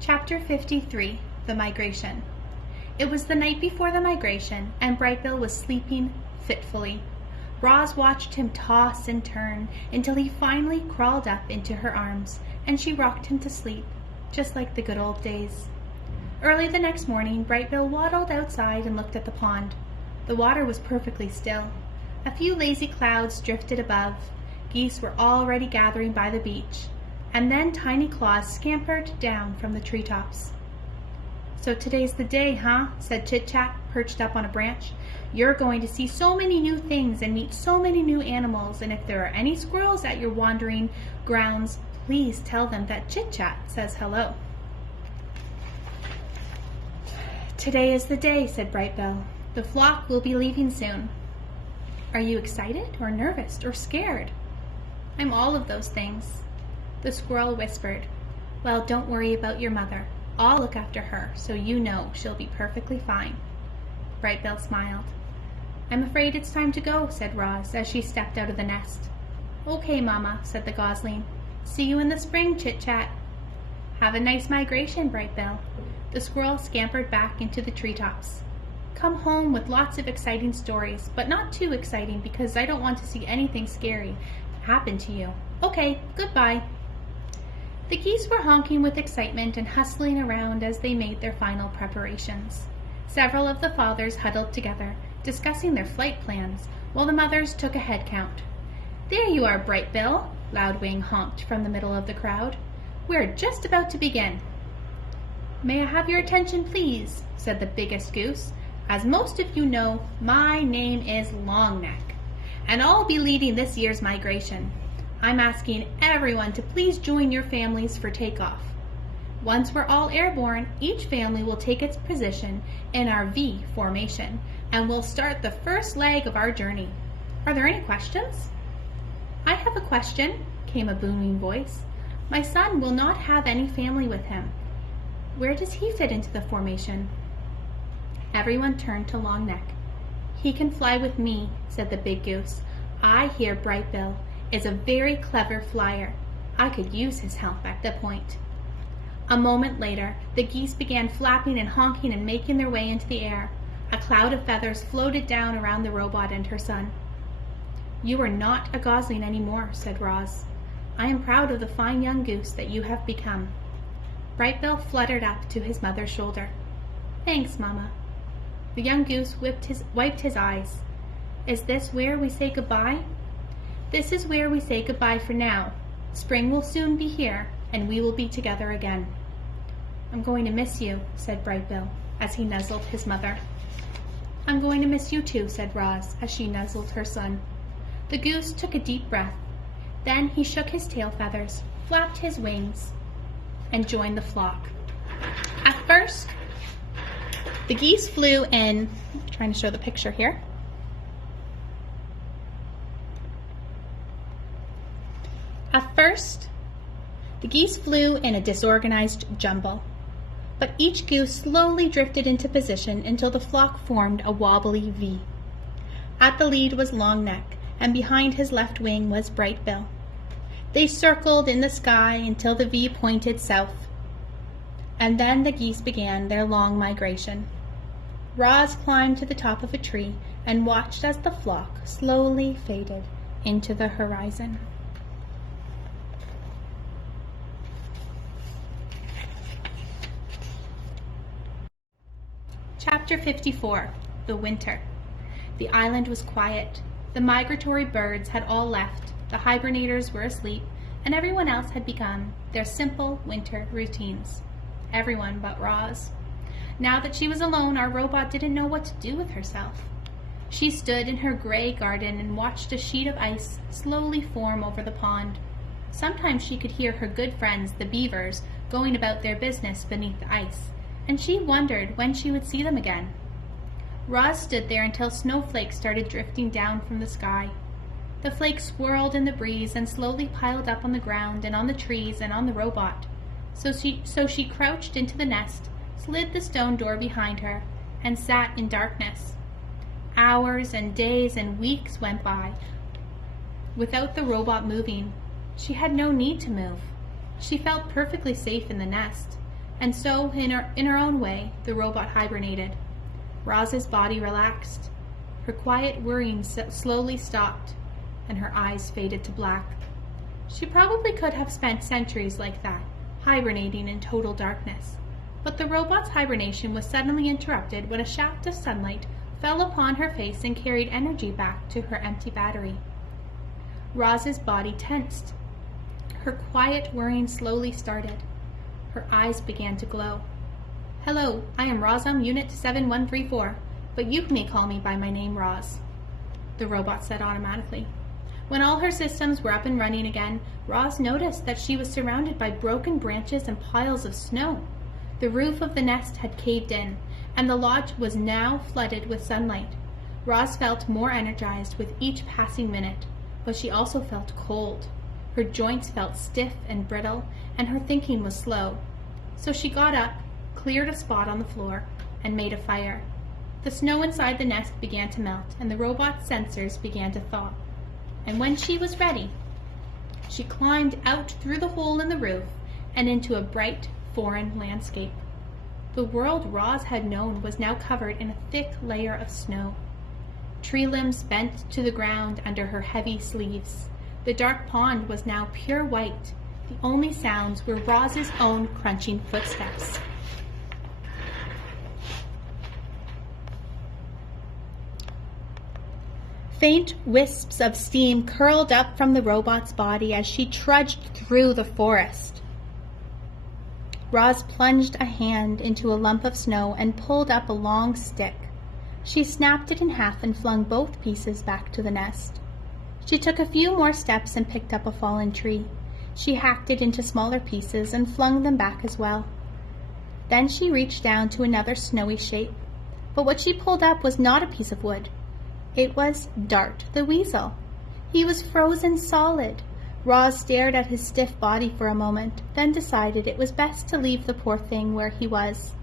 Chapter 53, The Migration. It was the night before the migration, and Brightbill was sleeping fitfully. Roz watched him toss and turn until he finally crawled up into her arms, and she rocked him to sleep, just like the good old days. Early the next morning, Brightbill waddled outside and looked at the pond. The water was perfectly still. A few lazy clouds drifted above. Geese were already gathering by the beach, and then Tiny Claus scampered down from the treetops. "So today's the day, huh?" said Chit-Chat, perched up on a branch. "You're going to see so many new things and meet so many new animals, and if there are any squirrels at your wandering grounds, please tell them that Chit-Chat says hello." "Today is the day," said Brightbill. "The flock will be leaving soon." "Are you excited or nervous or scared?" "I'm all of those things." The squirrel whispered, "Well, don't worry about your mother. I'll look after her, so you know she'll be perfectly fine." Brightbill smiled. "I'm afraid it's time to go," said Roz as she stepped out of the nest. "Okay, Mama," said the gosling. "See you in the spring, Chit-Chat." "Have a nice migration, Brightbill." The squirrel scampered back into the treetops. "Come home with lots of exciting stories, but not too exciting because I don't want to see anything scary happen to you. Okay, goodbye." The geese were honking with excitement and hustling around as they made their final preparations. Several of the fathers huddled together, discussing their flight plans, while the mothers took a head count. "There you are, Brightbill," Loudwing honked from the middle of the crowd. "We're just about to begin." "May I have your attention, please?" said the biggest goose. "As most of you know, my name is Longneck, and I'll be leading this year's migration. I'm asking everyone to please join your families for takeoff. Once we're all airborne, each family will take its position in our V formation, and we'll start the first leg of our journey. Are there any questions?" "I have a question," came a booming voice. "My son will not have any family with him. Where does he fit into the formation?" Everyone turned to Longneck. "He can fly with me," said the big goose. "I hear Brightbill is a very clever flyer. I could use his help at the point." A moment later, the geese began flapping and honking and making their way into the air. A cloud of feathers floated down around the robot and her son. "You are not a gosling anymore," said Roz. "I am proud of the fine young goose that you have become." Brightbill fluttered up to his mother's shoulder. "Thanks, Mama." The young goose wiped his eyes. "Is this where we say goodbye?" "This is where we say goodbye for now. Spring will soon be here, and we will be together again." "I'm going to miss you," said Brightbill, as he nuzzled his mother. "I'm going to miss you too," said Roz, as she nuzzled her son. The goose took a deep breath. Then he shook his tail feathers, flapped his wings, and joined the flock. At first, the geese flew in, I'm trying to show the picture here. At first, the geese flew in a disorganized jumble, but each goose slowly drifted into position until the flock formed a wobbly V. At the lead was Longneck, and behind his left wing was Brightbill. They circled in the sky until the V pointed south, and then the geese began their long migration. Roz climbed to the top of a tree and watched as the flock slowly faded into the horizon. Chapter 54, The Winter. The island was quiet. The migratory birds had all left, the hibernators were asleep, and everyone else had begun their simple winter routines. Everyone but Roz. Now that she was alone, our robot didn't know what to do with herself. She stood in her gray garden and watched a sheet of ice slowly form over the pond. Sometimes she could hear her good friends, the beavers, going about their business beneath the ice, and she wondered when she would see them again. Roz stood there until snowflakes started drifting down from the sky. The flakes swirled in the breeze and slowly piled up on the ground and on the trees and on the robot. So she crouched into the nest, slid the stone door behind her, and sat in darkness. Hours and days and weeks went by without the robot moving. She had no need to move. She felt perfectly safe in the nest. And so, in her own way, the robot hibernated. Roz's body relaxed. Her quiet worrying slowly stopped, and her eyes faded to black. She probably could have spent centuries like that, hibernating in total darkness. But the robot's hibernation was suddenly interrupted when a shaft of sunlight fell upon her face and carried energy back to her empty battery. Roz's body tensed. Her quiet worrying slowly started. Her eyes began to glow. "Hello, I am Rozum Unit 7134, but you may call me by my name, Roz," the robot said automatically. When all her systems were up and running again, Roz noticed that she was surrounded by broken branches and piles of snow. The roof of the nest had caved in, and the lodge was now flooded with sunlight. Roz felt more energized with each passing minute, but she also felt cold. Her joints felt stiff and brittle, and her thinking was slow. So she got up, cleared a spot on the floor, and made a fire. The snow inside the nest began to melt, and the robot's sensors began to thaw. And when she was ready, she climbed out through the hole in the roof and into a bright, foreign landscape. The world Roz had known was now covered in a thick layer of snow. Tree limbs bent to the ground under her heavy sleeves. The dark pond was now pure white. The only sounds were Roz's own crunching footsteps. Faint wisps of steam curled up from the robot's body as she trudged through the forest. Roz plunged a hand into a lump of snow and pulled up a long stick. She snapped it in half and flung both pieces back to the nest. She took a few more steps and picked up a fallen tree. She hacked it into smaller pieces and flung them back as well. Then she reached down to another snowy shape. But what she pulled up was not a piece of wood. It was Dart the Weasel. He was frozen solid. Roz stared at his stiff body for a moment, then decided it was best to leave the poor thing where he was.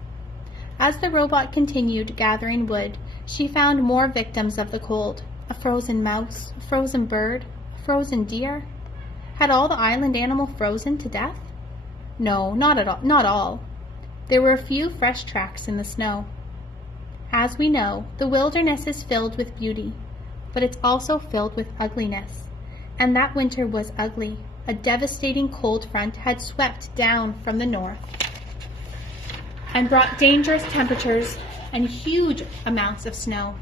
As the robot continued gathering wood, she found more victims of the cold. A frozen mouse, a frozen bird, a frozen deer. Had all the island animal frozen to death? No, not all. There were a few fresh tracks in the snow. As we know, the wilderness is filled with beauty, but it's also filled with ugliness. And that winter was ugly. A devastating cold front had swept down from the north and brought dangerous temperatures and huge amounts of snow.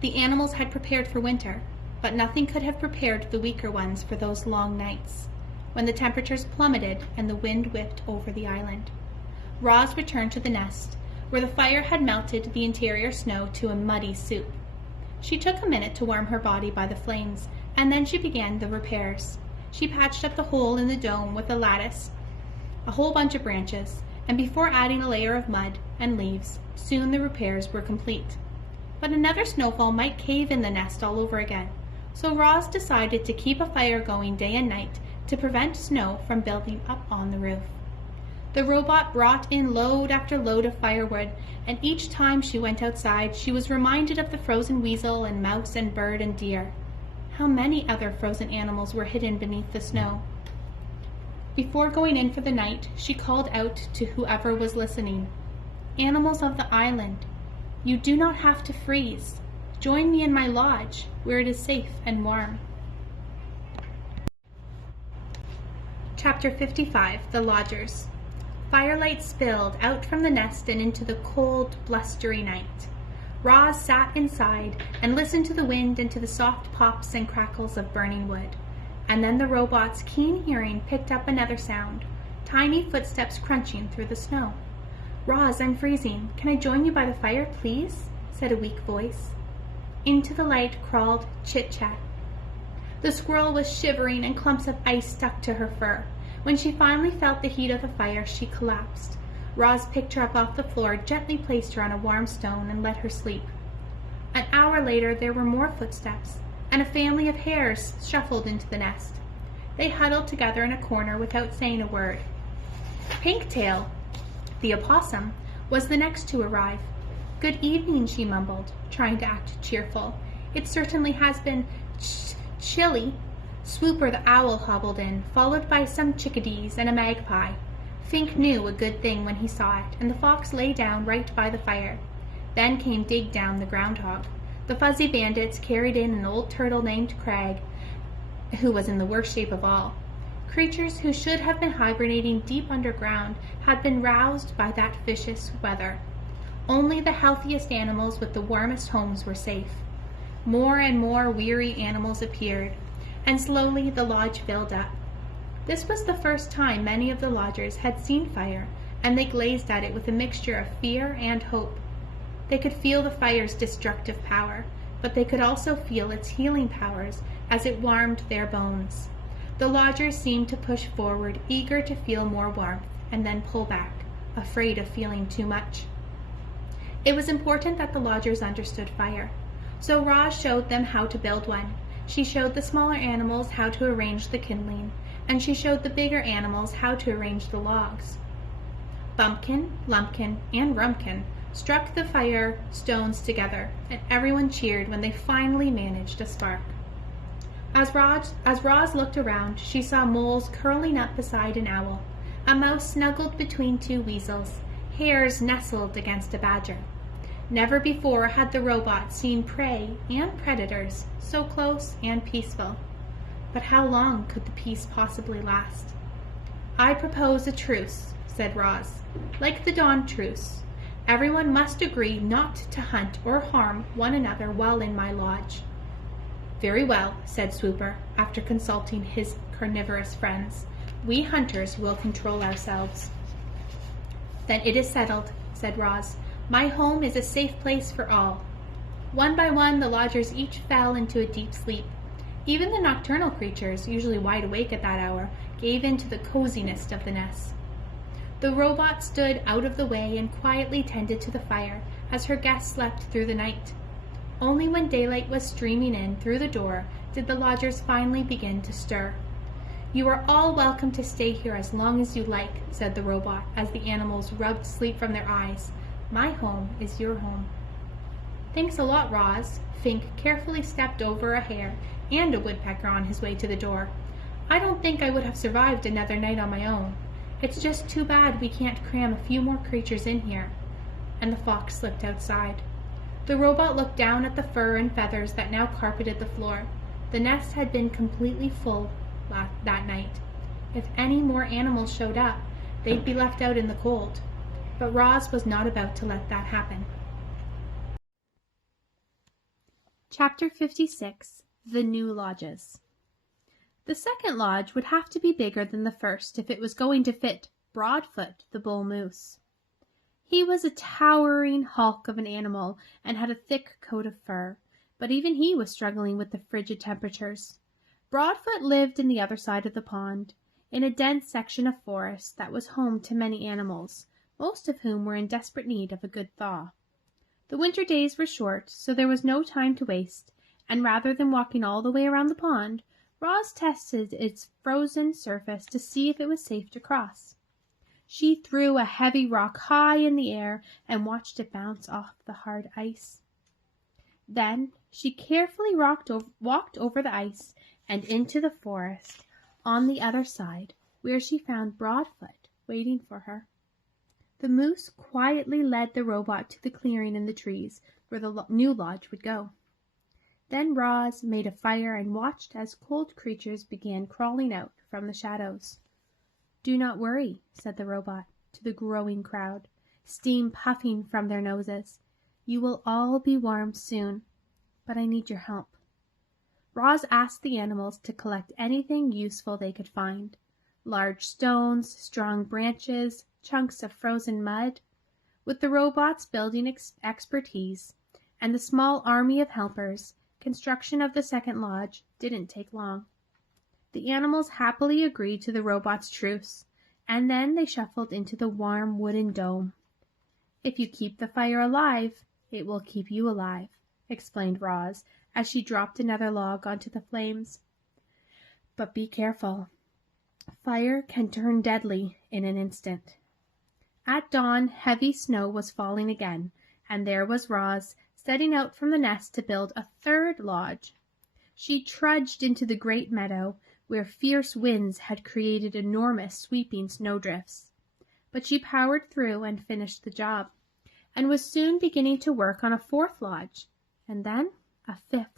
The animals had prepared for winter, but nothing could have prepared the weaker ones for those long nights, when the temperatures plummeted and the wind whipped over the island. Roz returned to the nest, where the fire had melted the interior snow to a muddy soup. She took a minute to warm her body by the flames, and then she began the repairs. She patched up the hole in the dome with a lattice, a whole bunch of branches, and before adding a layer of mud and leaves, soon the repairs were complete. But another snowfall might cave in the nest all over again, so Roz decided to keep a fire going day and night to prevent snow from building up on the roof. The robot brought in load after load of firewood, and each time she went outside, she was reminded of the frozen weasel and mouse and bird and deer. How many other frozen animals were hidden beneath the snow? Before going in for the night, she called out to whoever was listening. "Animals of the island, you do not have to freeze. Join me in my lodge, where it is safe and warm." Chapter 55, The Lodgers. Firelight spilled out from the nest and into the cold, blustery night. Roz sat inside and listened to the wind and to the soft pops and crackles of burning wood. And then the robot's keen hearing picked up another sound, tiny footsteps crunching through the snow. "Roz, I'm freezing. Can I join you by the fire, please?" said a weak voice. Into the light crawled Chit-Chat. The squirrel was shivering and clumps of ice stuck to her fur. When she finally felt the heat of the fire, she collapsed. Roz picked her up off the floor, gently placed her on a warm stone, and let her sleep. An hour later, there were more footsteps, and a family of hares shuffled into the nest. They huddled together in a corner without saying a word. Pinktail, the opossum, was the next to arrive. "Good evening," she mumbled, trying to act cheerful. "It certainly has been chilly." Swooper the owl hobbled in, followed by some chickadees and a magpie. Fink knew a good thing when he saw it, and the fox lay down right by the fire. Then came Dig Down the groundhog. The fuzzy bandits carried in an old turtle named Crag, who was in the worst shape of all. Creatures who should have been hibernating deep underground had been roused by that vicious weather. Only the healthiest animals with the warmest homes were safe. More and more weary animals appeared, and slowly the lodge filled up. This was the first time many of the lodgers had seen fire, and they gazed at it with a mixture of fear and hope. They could feel the fire's destructive power, but they could also feel its healing powers as it warmed their bones. The lodgers seemed to push forward, eager to feel more warmth, and then pull back, afraid of feeling too much. It was important that the lodgers understood fire, so Roz showed them how to build one. She showed the smaller animals how to arrange the kindling, and she showed the bigger animals how to arrange the logs. Bumpkin, Lumpkin, and Rumpkin struck the fire stones together, and everyone cheered when they finally managed a spark. As Roz looked around, she saw moles curling up beside an owl, a mouse snuggled between two weasels, hares nestled against a badger. Never before had the robot seen prey and predators so close and peaceful. But how long could the peace possibly last? "I propose a truce," said Roz. "Like the Dawn Truce. Everyone must agree not to hunt or harm one another while in my lodge." "Very well," said Swooper, after consulting his carnivorous friends. "We hunters will control ourselves." "Then it is settled," said Roz. "My home is a safe place for all." One by one, the lodgers each fell into a deep sleep. Even the nocturnal creatures, usually wide awake at that hour, gave in to the coziness of the nest. The robot stood out of the way and quietly tended to the fire as her guests slept through the night. Only when daylight was streaming in through the door did the lodgers finally begin to stir. "You are all welcome to stay here as long as you like," said the robot as the animals rubbed sleep from their eyes. "My home is your home." "Thanks a lot, Roz." Fink carefully stepped over a hare and a woodpecker on his way to the door. "I don't think I would have survived another night on my own. It's just too bad we can't cram a few more creatures in here." And the fox slipped outside. The robot looked down at the fur and feathers that now carpeted the floor. The nest had been completely full that night. If any more animals showed up, they'd be left out in the cold. But Roz was not about to let that happen. Chapter 56. The New Lodges. The second lodge would have to be bigger than the first if it was going to fit Broadfoot the bull moose. He was a towering hulk of an animal and had a thick coat of fur, but even he was struggling with the frigid temperatures. Broadfoot lived in the other side of the pond, in a dense section of forest that was home to many animals, most of whom were in desperate need of a good thaw. The winter days were short, so there was no time to waste, and rather than walking all the way around the pond, Roz tested its frozen surface to see if it was safe to cross. She threw a heavy rock high in the air and watched it bounce off the hard ice. Then she carefully walked over the ice and into the forest on the other side, where she found Broadfoot waiting for her. The moose quietly led the robot to the clearing in the trees where the new lodge would go. Then Roz made a fire and watched as cold creatures began crawling out from the shadows. "Do not worry," said the robot to the growing crowd, steam puffing from their noses. "You will all be warm soon, but I need your help." Roz asked the animals to collect anything useful they could find. Large stones, strong branches, chunks of frozen mud. With the robot's building expertise and the small army of helpers, construction of the second lodge didn't take long. The animals happily agreed to the robot's truce, and then they shuffled into the warm wooden dome. "If you keep the fire alive, it will keep you alive," explained Roz as she dropped another log onto the flames. "But be careful. Fire can turn deadly in an instant." At dawn, heavy snow was falling again, and there was Roz, setting out from the nest to build a third lodge. She trudged into the great meadow, where fierce winds had created enormous sweeping snowdrifts. but she powered through and finished the job, and was soon beginning to work on a fourth lodge, and then a fifth.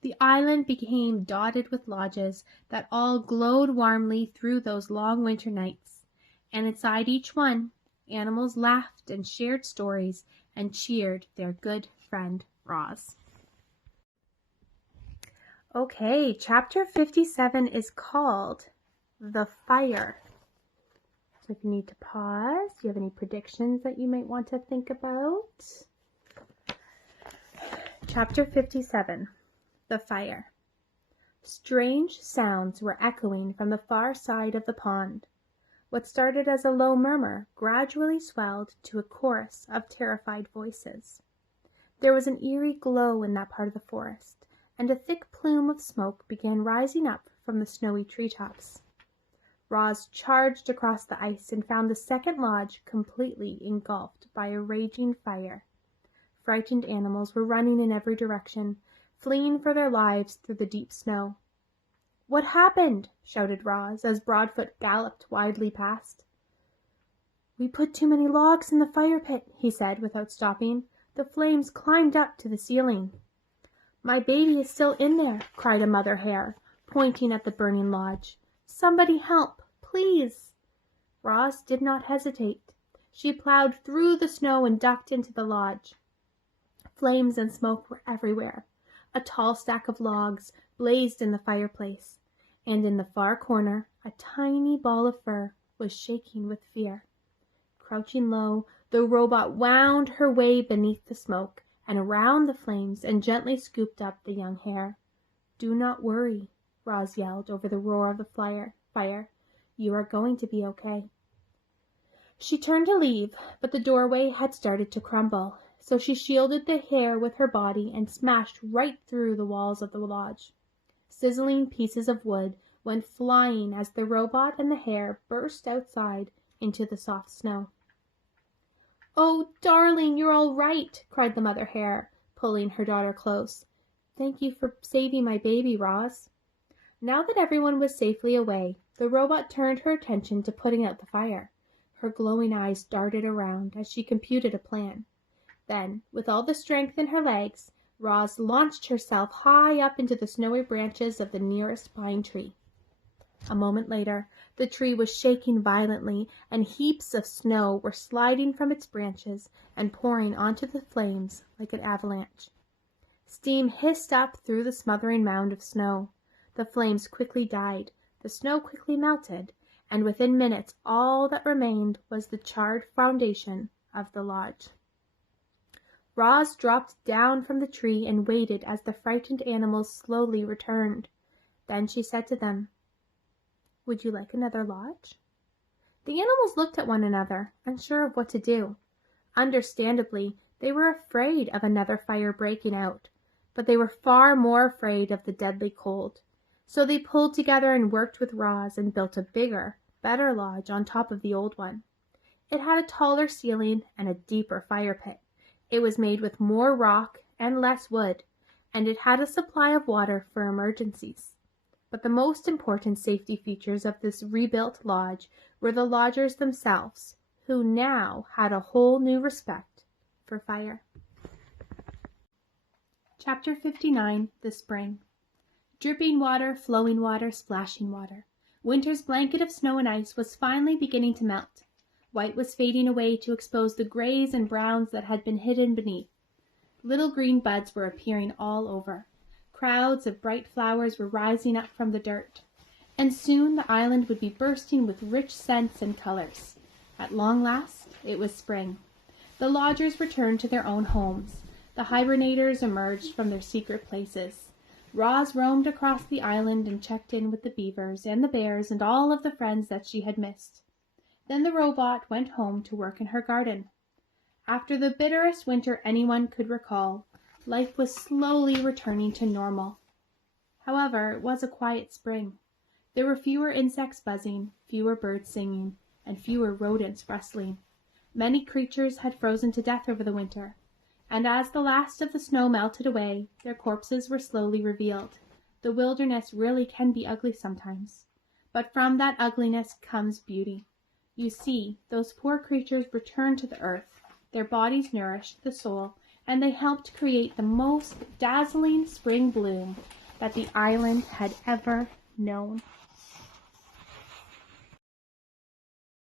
The island became dotted with lodges that all glowed warmly through those long winter nights, and inside each one, animals laughed and shared stories and cheered their good friend Roz. Okay, chapter 57 is called The Fire. So if you need to pause, do you have any predictions that you might want to think about? Chapter 57, The Fire. Strange sounds were echoing from the far side of the pond. What started as a low murmur gradually swelled to a chorus of terrified voices. There was an eerie glow in that part of the forest, and a thick plume of smoke began rising up from the snowy treetops. Roz charged across the ice and found the second lodge completely engulfed by a raging fire. Frightened animals were running in every direction, fleeing for their lives through the deep snow. "What happened?" shouted Roz as Broadfoot galloped wildly past. "We put too many logs in the fire pit," he said without stopping. "The flames climbed up to the ceiling." "My baby is still in there," cried a mother hare, pointing at the burning lodge. "Somebody help, please." Roz did not hesitate. She plowed through the snow and ducked into the lodge. Flames and smoke were everywhere. A tall stack of logs blazed in the fireplace, and in the far corner a tiny ball of fur was shaking with fear. Crouching low, the robot wound her way beneath the smoke and around the flames and gently scooped up the young hare. "Do not worry," Roz yelled over the roar of the fire. "You are going to be okay." She turned to leave, but the doorway had started to crumble, so she shielded the hare with her body and smashed right through the walls of the lodge. Sizzling pieces of wood went flying as the robot and the hare burst outside into the soft snow. "Oh, darling, you're all right," cried the mother hare, pulling her daughter close. "Thank you for saving my baby, Roz." Now that everyone was safely away, the robot turned her attention to putting out the fire. Her glowing eyes darted around as she computed a plan. Then, with all the strength in her legs, Roz launched herself high up into the snowy branches of the nearest pine tree. A moment later, the tree was shaking violently, and heaps of snow were sliding from its branches and pouring onto the flames like an avalanche. Steam hissed up through the smothering mound of snow. The flames quickly died, the snow quickly melted, and within minutes all that remained was the charred foundation of the lodge. Roz dropped down from the tree and waited as the frightened animals slowly returned. Then she said to them, "Would you like another lodge?" The animals looked at one another, unsure of what to do. Understandably, they were afraid of another fire breaking out, but they were far more afraid of the deadly cold. So they pulled together and worked with Roz and built a bigger, better lodge on top of the old one. It had a taller ceiling and a deeper fire pit. It was made with more rock and less wood, and it had a supply of water for emergencies. But the most important safety features of this rebuilt lodge were the lodgers themselves, who now had a whole new respect for fire. Chapter 59, The Spring. Dripping water, flowing water, splashing water. Winter's blanket of snow and ice was finally beginning to melt. White was fading away to expose the grays and browns that had been hidden beneath. Little green buds were appearing all over. Crowds of bright flowers were rising up from the dirt. And soon the island would be bursting with rich scents and colors. At long last, it was spring. The lodgers returned to their own homes. The hibernators emerged from their secret places. Roz roamed across the island and checked in with the beavers and the bears and all of the friends that she had missed. Then the robot went home to work in her garden. After the bitterest winter anyone could recall, life was slowly returning to normal. However, it was a quiet spring. There were fewer insects buzzing, fewer birds singing, and fewer rodents rustling. Many creatures had frozen to death over the winter, and as the last of the snow melted away, their corpses were slowly revealed. The wilderness really can be ugly sometimes, but from that ugliness comes beauty. You see, those poor creatures returned to the earth. Their bodies nourished the soul, and they helped create the most dazzling spring bloom that the island had ever known.